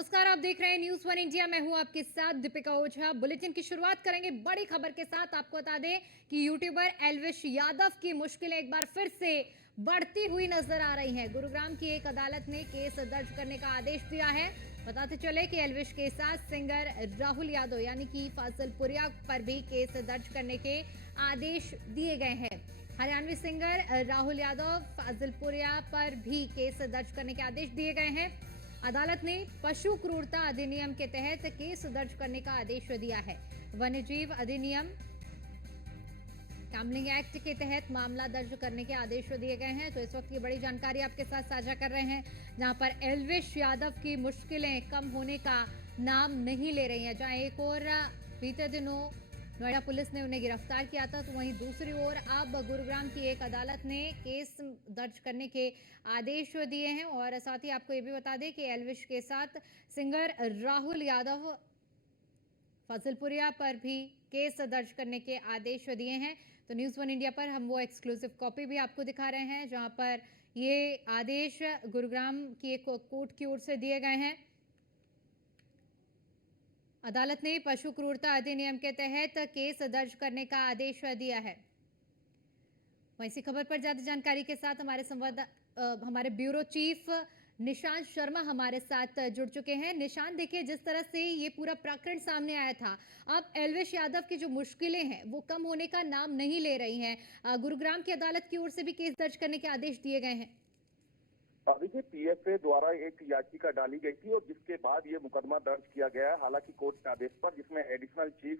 नमस्कार, आप देख रहे हैं न्यूज़ वन इंडिया। मैं हूं आपके साथ दीपिका ओझा। बुलेटिन की शुरुआत करेंगे बड़ी खबर के साथ। आपको बता दें कि यूट्यूबर एल्विश यादव की मुश्किलें एक बार फिर से बढ़ती हुई नजर आ रही हैं। गुरुग्राम की एक अदालत ने केस दर्ज करने का आदेश दिया है। बताते चले कि एल्विश के साथ सिंगर राहुल यादव यानी कि फाजिलपुरिया पर भी केस दर्ज करने के आदेश दिए गए हैं। हरियाणवी सिंगर राहुल यादव फाजिलपुरिया पर भी केस दर्ज करने के आदेश दिए गए हैं। अदालत ने पशु क्रूरता अधिनियम के तहत केस दर्ज करने का आदेश दिया है। वन्यजीव अधिनियम कैमलिंग एक्ट के तहत मामला दर्ज करने के आदेश दिए गए हैं। तो इस वक्त ये बड़ी जानकारी आपके साथ साझा कर रहे हैं, जहां पर एल्विश यादव की मुश्किलें कम होने का नाम नहीं ले रही हैं। जहां एक और बीते दिनों नोएडा पुलिस ने उन्हें गिरफ्तार किया था, तो वहीं दूसरी ओर अब गुरुग्राम की एक अदालत ने केस दर्ज करने के आदेश दिए हैं। और साथ ही आपको ये भी बता दें कि एल्विश के साथ सिंगर राहुल यादव फाजिलपुरिया पर भी केस दर्ज करने के आदेश दिए हैं। तो न्यूज़ वन इंडिया पर हम वो एक्सक्लूसिव कॉपी भी आपको दिखा रहे हैं, जहां पर ये आदेश गुरुग्राम की एक कोर्ट की ओर से दिए गए हैं। अदालत ने पशु क्रूरता अधिनियम के तहत केस दर्ज करने का आदेश दिया है। वहीं इसी खबर पर ज्यादा जानकारी के साथ हमारे ब्यूरो चीफ निशांत शर्मा हमारे साथ जुड़ चुके हैं। निशांत, देखिए, जिस तरह से ये पूरा प्रकरण सामने आया था, अब एल्विश यादव की जो मुश्किलें हैं वो कम होने का नाम नहीं ले रही हैं। गुरुग्राम की अदालत की ओर से भी केस दर्ज करने के आदेश दिए गए हैं। देखिए, पीएफए द्वारा एक याचिका डाली गई थी और जिसके बाद ये मुकदमा दर्ज किया गया है, हालांकि कोर्ट के आदेश पर, जिसमें additional chief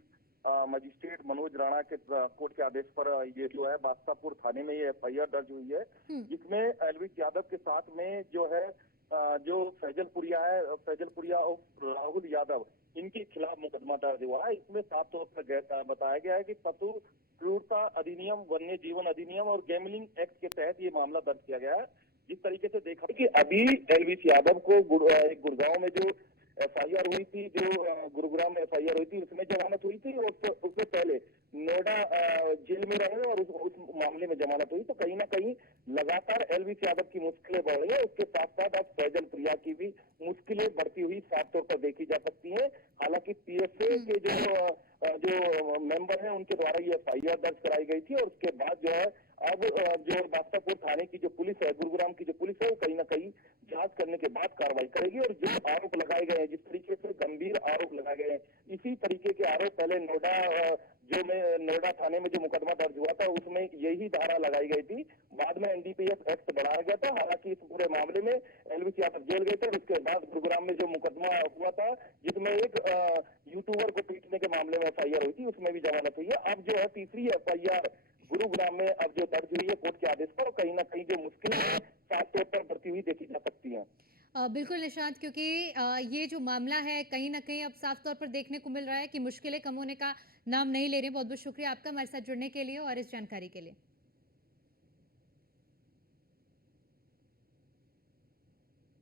magistrate Manoj Rana के कोर्ट के आदेश पर ये जो है बादशाहपुर थाने में ये एफआईआर दर्ज हुई है, जिसमें एल्विश यादव के साथ में जो है जो फैजलपुरिया और राहुल यादव, इनके खिलाफ मुकदमा दर्ज हुआ है। इसमें साफ तौर पर बताया गया है कि पशु क्रूरता अधिनियम, वन्य जीवन अधिनियम और गैमलिंग एक्ट के तहत ये मामला दर्ज किया गया है। जिस तरीके से देखा कि अभी एल्विश यादव को गुड़गांव में जो एफआईआर हुई थी, जो गुरुग्राम में एफआईआर हुई थी, उसमें जमानत हुई थी, और उससे पहले नोएडा जेल में रहे और उस मामले में जमानत हुई। तो कहीं ना कहीं लगातार एल्विश यादव की मुश्किलें बढ़ रही है। उसके साथ साथ अब फैजलपुरिया की भी मुश्किलें बढ़ती हुई साफ तौर पर देखी जा सकती है। हालांकि पीएफए के जो मेंबर हैं, उनके द्वारा ये एफआईआर दर्ज कराई गई थी, और उसके बाद जो है अब जो बादशाहपुर थाने की जो पुलिस है, गुरुग्राम की जो पुलिस है, वो कहीं ना कहीं जांच करने के बाद कार्रवाई करेगी। और जो आरोप लगाए गए हैं, जिस तरीके से गंभीर आरोप लगाए गए हैं, इसी तरीके के आरोप पहले नोएडा थाने में जो मुकदमा दर्ज हुआ था, उसमें यही धारा लगाई गई थी। बाद में एनडीपीएस एक्ट बढ़ाया गया था। हालांकि इस पूरे मामले में एल्विश यादव जेल गए थे। उसके बाद गुरुग्राम में जो मुकदमा हुआ था, जिसमें एक यूट्यूबर को पीटने के मामले में एफआईआर हुई थी, उसमें भी जमानत हुई है। अब जो है तीसरी एफआईआर गुरुग्राम में अब जो दर्ज हुई है कोर्ट के आदेश पर, कहीं ना कहीं जो मुश्किलें हैं साफ तौर पर बढ़ती हुई देखी जा सकती हैं। बिल्कुल निशांत, क्योंकि ये जो मामला है कहीं ना कहीं अब साफ तौर पर देखने को मिल रहा है कि मुश्किलें कम होने का नाम नहीं ले रही। बहुत बहुत शुक्रिया आपका हमारे साथ जुड़ने के लिए और इस जानकारी के लिए।